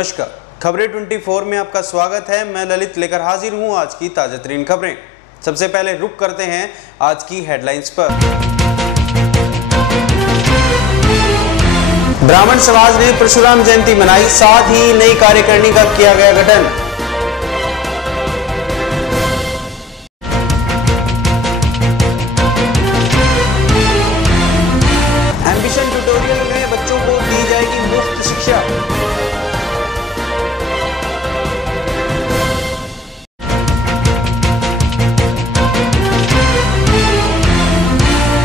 नमस्कार, खबरें 24 में आपका स्वागत है। मैं ललित लेकर हाजिर हूं आज की ताजा तरीन खबरें। सबसे पहले रुक करते हैं आज की हेडलाइंस पर। ब्राह्मण समाज ने परशुराम जयंती मनाई, साथ ही नई कार्यकारिणी का किया गया गठन। एम्बिशन ट्यूटोरियल में बच्चों को दी जाएगी मुफ्त शिक्षा।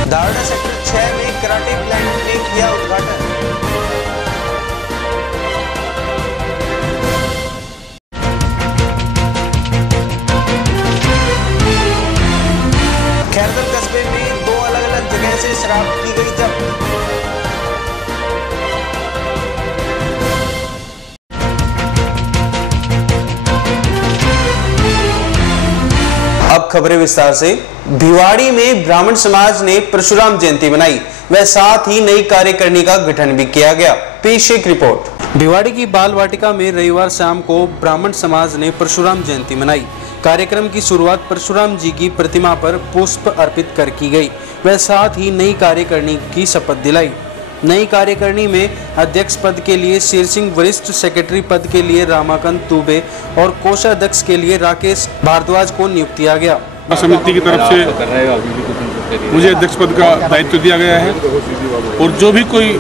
धारणा सेक्टर 6 में कराटे प्लांट ने किया उद्घाटन। खैरदल कस्बे में 2 अलग-अलग जगह से शराब की गई जब्त। अब खबरें विस्तार से। भिवाड़ी में ब्राह्मण समाज ने परशुराम जयंती मनाई व साथ ही नई कार्यकारिणी का गठन भी किया गया। पेश एक रिपोर्ट। भिवाड़ी की बाल वाटिका में रविवार शाम को ब्राह्मण समाज ने परशुराम जयंती मनाई। कार्यक्रम की शुरुआत परशुराम जी की प्रतिमा पर पुष्प अर्पित कर की गई व साथ ही नई कार्यकारिणी की शपथ दिलाई। नई कार्यकारिणी में अध्यक्ष पद के लिए शेर सिंह, वरिष्ठ सेक्रेटरी पद के लिए रामाकांत दुबे और कोषाध्यक्ष के लिए राकेश भारद्वाज को नियुक्त किया गया। समिति की तरफ से मुझे अध्यक्ष पद का दायित्व दिया गया है और जो भी कोई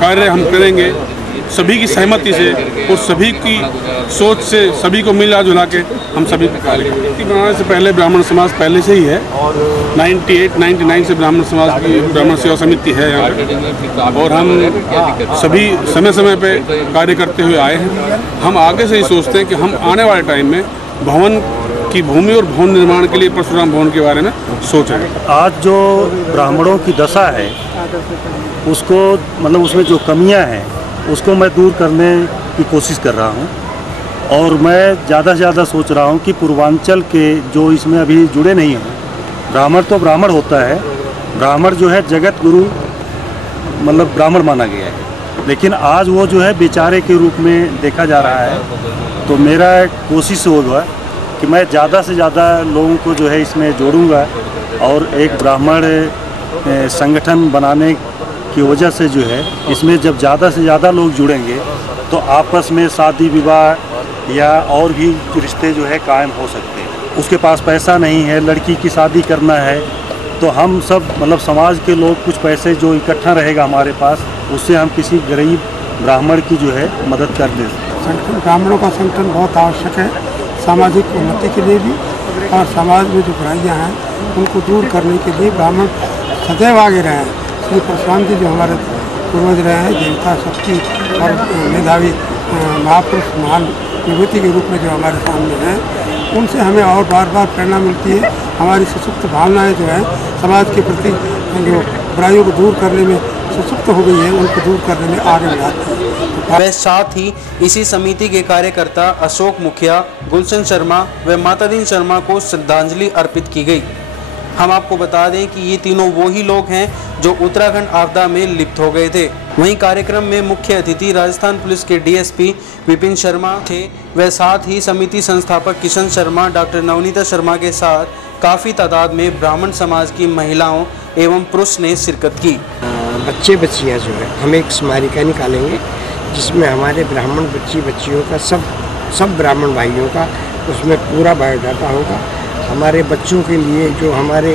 कार्य हम करेंगे सभी की सहमति से और सभी की सोच से सभी को मिला जुला के हम सभी कार्य करेंगे। बनाने से पहले ब्राह्मण समाज पहले से ही है। 98-99 से ब्राह्मण समाज की ब्राह्मण सेवा समिति है यहाँ पे और हम सभी समय समय पे कार्य करते हुए आए हैं। हम आगे से ही सोचते हैं कि हम आने वाले टाइम में भवन की भूमि और भवन निर्माण के लिए परशुराम भवन के बारे में सोच रहे हैं। आज जो ब्राह्मणों की दशा है उसको मतलब उसमें जो कमियां हैं उसको मैं दूर करने की कोशिश कर रहा हूं और मैं ज़्यादा से ज़्यादा सोच रहा हूं कि पूर्वांचल के जो इसमें अभी जुड़े नहीं हैं, ब्राह्मण तो ब्राह्मण होता है, ब्राह्मण जो है जगत गुरु मतलब ब्राह्मण माना गया है, लेकिन आज वो जो है बेचारे के रूप में देखा जा रहा है। तो मेरा कोशिश होगा कि मैं ज़्यादा से ज़्यादा लोगों को जो है इसमें जोड़ूंगा और एक ब्राह्मण संगठन बनाने की वजह से जो है इसमें जब ज़्यादा से ज़्यादा लोग जुड़ेंगे तो आपस में शादी विवाह या और भी रिश्ते जो है कायम हो सकते हैं। उसके पास पैसा नहीं है, लड़की की शादी करना है, तो हम सब मतलब समाज के लोग कुछ पैसे जो इकट्ठा रहेगा हमारे पास उससे हम किसी गरीब ब्राह्मण की जो है मदद कर दें। संगठन ब्राह्मणों का संगठन बहुत आवश्यक है सामाजिक उन्नति के लिए भी और समाज में जो बुराइयाँ हैं उनको दूर करने के लिए ब्राह्मण सदैव आगे रहे हैं। श्री परशुराम जी जो हमारे पूर्वज रहे हैं, देवता शक्ति और मेधावी महापुरुष महान विभूति के रूप में जो हमारे सामने हैं, उनसे हमें और बार बार प्रेरणा मिलती है। हमारी सुसुप्त भावनाएं जो है समाज के प्रति जो बुराइयों को दूर करने में सुसुप्त हो गई है उनको दूर करने में आगे बढ़ाती है। वह साथ ही इसी समिति के कार्यकर्ता अशोक मुखिया, गुलशन शर्मा व मातादीन शर्मा को श्रद्धांजलि अर्पित की गई। हम आपको बता दें कि ये तीनों वो ही लोग हैं जो उत्तराखंड आपदा में लिप्त हो गए थे। वहीं कार्यक्रम में मुख्य अतिथि राजस्थान पुलिस के डीएसपी विपिन शर्मा थे व साथ ही समिति संस्थापक किशन शर्मा, डॉक्टर नवनीता शर्मा के साथ काफ़ी तादाद में ब्राह्मण समाज की महिलाओं एवं पुरुष ने शिरकत की। बच्चे बच्चियाँ जो है हम एक स्मारिका निकालेंगे जिसमें हमारे ब्राह्मण बच्ची बच्चियों का सब ब्राह्मण भाइयों का उसमें पूरा बायोडाटा होगा। हमारे बच्चों के लिए जो हमारे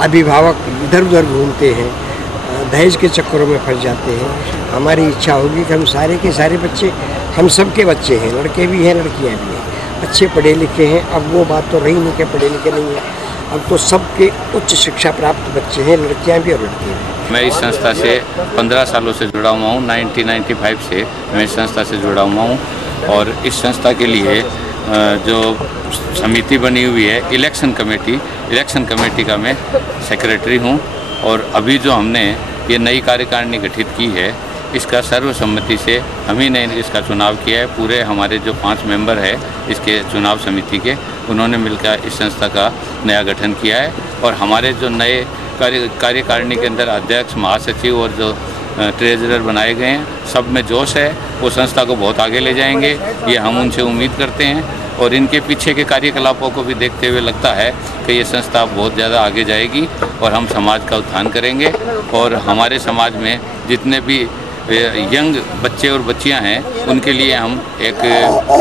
अभिभावक इधर उधर घूमते हैं, दहेज के चक्करों में फंस जाते हैं, हमारी इच्छा होगी कि हम सारे के सारे बच्चे, हम सब के बच्चे हैं, लड़के भी हैं लड़कियां भी हैं, अच्छे पढ़े लिखे हैं। अब वो बात तो रही नहीं कि पढ़े लिखे नहीं हैं, अब तो सबके उच्च शिक्षा प्राप्त बच्चे हैं, लड़कियां भी और लड़के भी। मैं इस संस्था से 15 सालों से जुड़ा हुआ हूँ। 1995 से मैं इस संस्था से जुड़ा हुआ हूँ और इस संस्था के लिए जो समिति बनी हुई है इलेक्शन कमेटी का मैं सेक्रेटरी हूँ। और अभी जो हमने ये नई कार्यकारिणी गठित की है इसका सर्वसम्मति से हम ही ने इसका चुनाव किया है। पूरे हमारे जो 5 मेंबर है इसके चुनाव समिति के, उन्होंने मिलकर इस संस्था का नया गठन किया है। और हमारे जो नए कार्यकारिणी के अंदर अध्यक्ष, महासचिव और जो ट्रेजरर बनाए गए हैं। सब में जोश है, वो संस्था को बहुत आगे ले जाएंगे, ये हम उनसे उम्मीद करते हैं। और इनके पीछे के कार्यकलापों को भी देखते हुए लगता है कि ये संस्था बहुत ज़्यादा आगे जाएगी और हम समाज का उत्थान करेंगे। और हमारे समाज में जितने भी यंग बच्चे और बच्चियां हैं उनके लिए हम एक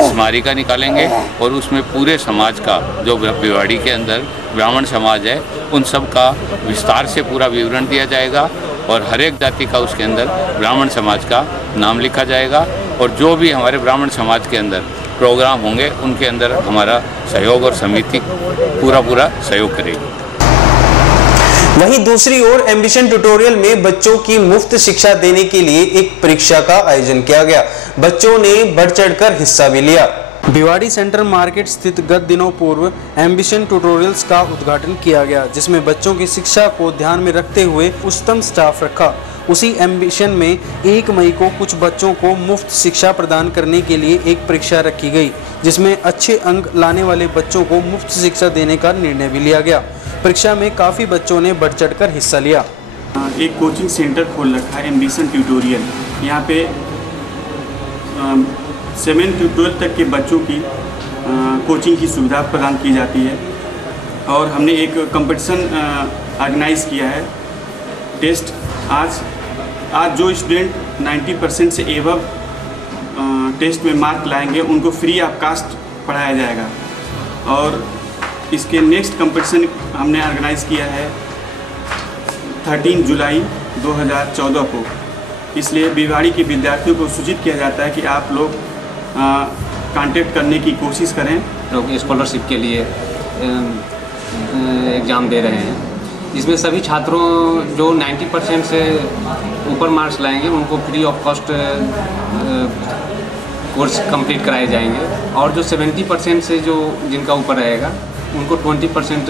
स्मारिका निकालेंगे और उसमें पूरे समाज का, जो भिवाड़ी के अंदर ब्राह्मण समाज है, उन सब का विस्तार से पूरा विवरण दिया जाएगा और हर एक जाति का उसके अंदर ब्राह्मण समाज का नाम लिखा जाएगा। और जो भी हमारे ब्राह्मण समाज के अंदर प्रोग्राम होंगे उनके अंदर हमारा सहयोग और समिति पूरा सहयोग करेगी। वहीं दूसरी ओर एम्बिशन ट्यूटोरियल में बच्चों की मुफ्त शिक्षा देने के लिए एक परीक्षा का आयोजन किया गया। बच्चों ने बढ़ चढ़कर हिस्सा भी लिया। भिवाड़ी सेंट्रल मार्केट स्थित गत दिनों पूर्व एम्बिशन ट्यूटोरियल्स का उद्घाटन किया गया, जिसमें बच्चों की शिक्षा को ध्यान में रखते हुए उच्चतम स्टाफ रखा। उसी एम्बिशन में 1 मई को कुछ बच्चों को मुफ्त शिक्षा प्रदान करने के लिए एक परीक्षा रखी गई, जिसमें अच्छे अंक लाने वाले बच्चों को मुफ्त शिक्षा देने का निर्णय भी लिया गया। परीक्षा में काफ़ी बच्चों ने बढ़ चढ़कर हिस्सा लिया। एक कोचिंग सेंटर खोल रखा है एम्बिशन ट्यूटोरियल। यहाँ पे 7 से 12 तक के बच्चों की कोचिंग की सुविधा प्रदान की जाती है। और हमने एक कंपटीशन ऑर्गेनाइज़ किया है। टेस्ट आज जो स्टूडेंट 90% से एबव टेस्ट में मार्क लाएंगे उनको फ्री ऑफ कास्ट पढ़ाया जाएगा। और इसके नेक्स्ट कंपटीशन हमने ऑर्गेनाइज़ किया है 13 जुलाई 2014 को। इसलिए भिवाड़ी के विद्यार्थियों को सूचित किया जाता है कि आप लोग कांटेक्ट करने की कोशिश करें। लोग स्कॉलरशिप के लिए एग्ज़ाम दे रहे हैं। इसमें सभी छात्रों जो 90% से ऊपर मार्क्स लाएंगे उनको free of cost course complete कराए जाएंगे। और जो 70% से जो जिनका ऊपर रहेगा उनको 20%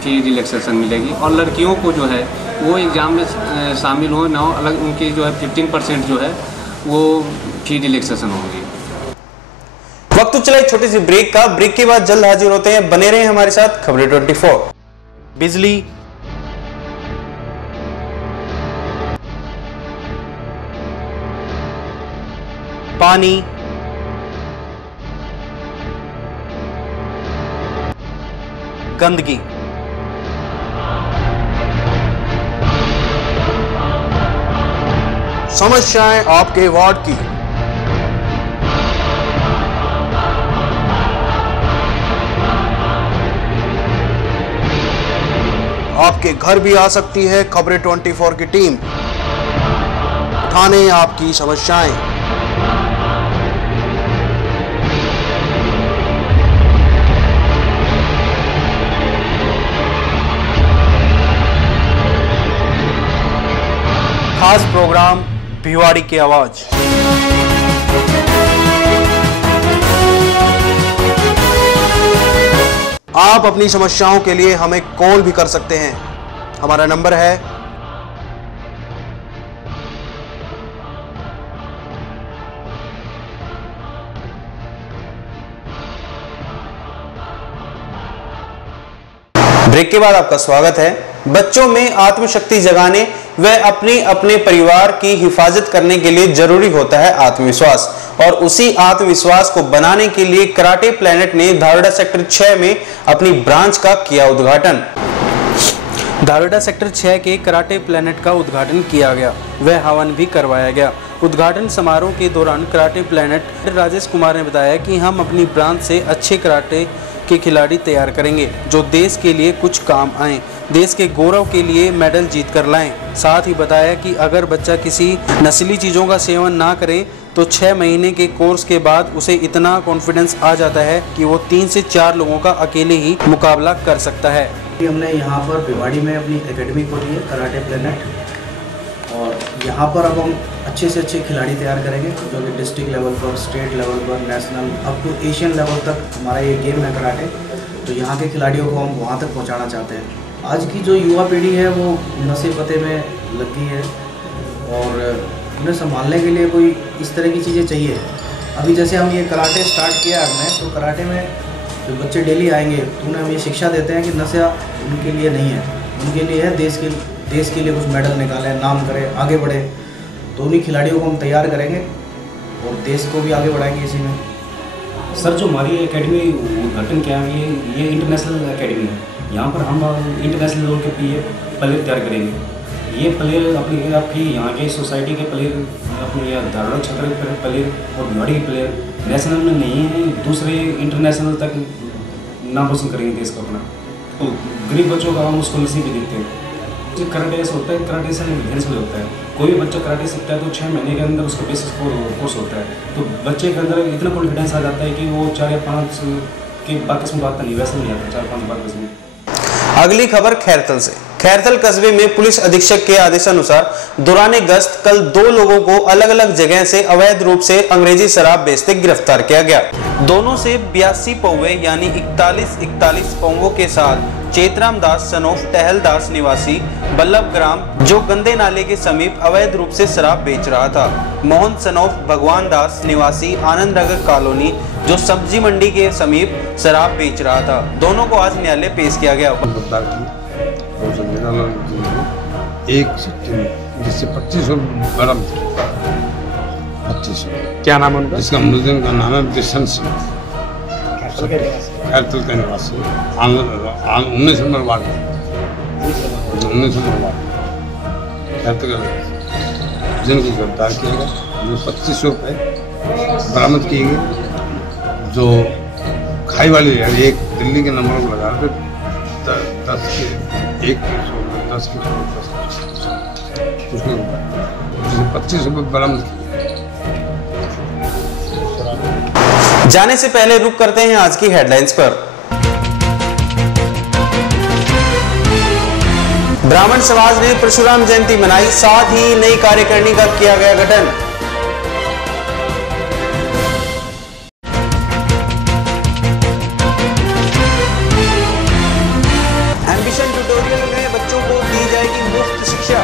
फी रिलैक्सेशन मिलेगी। और लड़कियों को जो है वो एग्ज़ाम में शामिल हो ना, अलग उनकी जो है 15% जो है वो फी रिलैक्सेशन होगी। वक्त तो चला एक छोटी सी ब्रेक का। ब्रेक के बाद जल्द हाजिर होते हैं। बने रहें हमारे साथ खबरें 24। बिजली, पानी, गंदगी, समस्याएं आपके वार्ड की, आपके घर भी आ सकती है खबरें 24 की टीम। उठाने आपकी समस्याएं। खास प्रोग्राम भिवाड़ी की आवाज। आप अपनी समस्याओं के लिए हमें कॉल भी कर सकते हैं। हमारा नंबर है 0। ब्रेक के बाद आपका स्वागत है। बच्चों में आत्मशक्ति जगाने व अपने परिवार की हिफाजत करने के लिए जरूरी होता है आत्मविश्वास, और उसी आत्मविश्वास को बनाने के लिए कराटे प्लैनेट ने धारोड़ा सेक्टर 6 में अपनी ब्रांच का किया उद्घाटन। धारोड़ा सेक्टर 6 के कराटे प्लैनेट का उद्घाटन किया गया व हवन भी करवाया गया। उद्घाटन समारोह के दौरान कराटे प्लैनेट राजेश कुमार ने बताया कि हम अपनी ब्रांच से अच्छे कराटे के खिलाड़ी तैयार करेंगे जो देश के लिए कुछ काम आए, देश के गौरव के लिए मेडल जीत कर लाएं। साथ ही बताया कि अगर बच्चा किसी नशीली चीज़ों का सेवन ना करे तो 6 महीने के कोर्स के बाद उसे इतना कॉन्फिडेंस आ जाता है कि वो 3 से 4 लोगों का अकेले ही मुकाबला कर सकता है। हमने यहाँ पर भिवाड़ी में अपनी एकेडमी खोली है कराटे प्लैनेट, और यहाँ पर अब हम अच्छे से अच्छे खिलाड़ी तैयार करेंगे जो कि डिस्ट्रिक्ट लेवल पर, स्टेट लेवल पर, national up to Asian level तक हमारा ये गेम है कराटे। तो यहाँ के खिलाड़ियों को हम वहाँ तक पहुँचाना चाहते हैं। आज की जो युवा पीढ़ी है वो नशे पते में लग गई है और उन्हें संभालने के लिए कोई इस तरह की चीज़ें चाहिए। अभी जैसे हम ये कराटे स्टार्ट किया हमने, तो कराटे में जो बच्चे डेली आएंगे तो उन्हें हम ये शिक्षा देते हैं कि नशा उनके लिए नहीं है, उनके लिए है देश के लिए कुछ मेडल निकालें, नाम करें, आगे बढ़े। दोनों खिलाड़ियों को हम तैयार करेंगे और देश को भी आगे बढ़ाएंगे इसी में। सर, जो हमारी एकेडमी उद्घाटन किया है ये इंटरनेशनल एकेडमी है। यहाँ पर हम इंटरनेशनल लेवल के प्लेयर तैयार करेंगे। ये प्लेयर अपनी आपकी यहाँ के सोसाइटी के प्लेयर, अपने यहाँ धारणा क्षेत्र के प्लेयर और भिवाड़ी के प्लेयर नेशनल में नहीं है, दूसरे इंटरनेशनल तक नाम रोशन करेंगे देश का अपना। तो गरीब बच्चों का हम उसको नसीब भी देखते हैं। जो कराटे ऐसा होता है, कराटे से एडवांस में होता है। कोई भी बच्चा कराटे सीखता है तो 6 महीने के अंदर उसका बेसिक कोर्स होता है। तो बच्चे के अंदर इतना कॉन्फिडेंस आ जाता है कि वो 4 या 5 के बाकी में बात नहीं, वैसे नहीं आता 4-5 बार में। अगली खबर खैरथल से। खैरथल कस्बे में पुलिस अधीक्षक के आदेशानुसार दौरान गश्त कल 2 लोगों को अलग अलग जगह से अवैध रूप से अंग्रेजी शराब बेचते गिरफ्तार किया गया। दोनों से 82 पौवे यानी 41 पौवों के साथ चेतराम दास सनोफ टहल दास निवासी बल्लभ ग्राम जो गंदे नाले के समीप अवैध रूप से शराब बेच रहा था, मोहन सनोफ भगवान दास निवासी आनंद नगर कॉलोनी जो सब्जी मंडी के समीप शराब बेच रहा था। दोनों को आज न्यायालय पेश किया गया। एक जिससे 2500 बरामद, 2500। क्या नाम है उनका? इसका मुलजिम का नाम है बिशन सिंह, खैरथल का निवासी, 19 number ward, 19 number ward Khairthal का, जिनको गिरफ्तार किया गया। जो 2500 रुपये बरामद किए गए। जो खाई वाली है, एक दिल्ली के नंबर को लगा कर 10 के 10 उसको 25 रुपये बरामद किए। जाने से पहले रुक करते हैं आज की हेडलाइंस पर। ब्राह्मण समाज ने परशुराम जयंती मनाई, साथ ही नई कार्यकारिणी का किया गया गठन। एम्बिशन ट्यूटोरियल में बच्चों को दी जाएगी मुफ्त शिक्षा।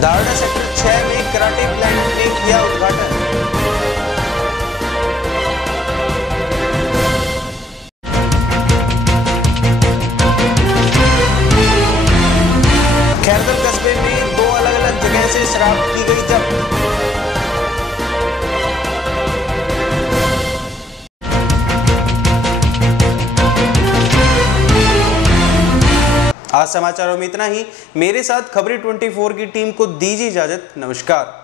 धारणा सेक्टर 6 में कराटे प्लांट ने किया उद्घाटन। खैरथल कस्बे में 2 अलग-अलग जगह से शराब की गई जब्त। आज समाचारों में इतना ही। मेरे साथ खबरी 24 की टीम को दीजिए इजाजत। नमस्कार।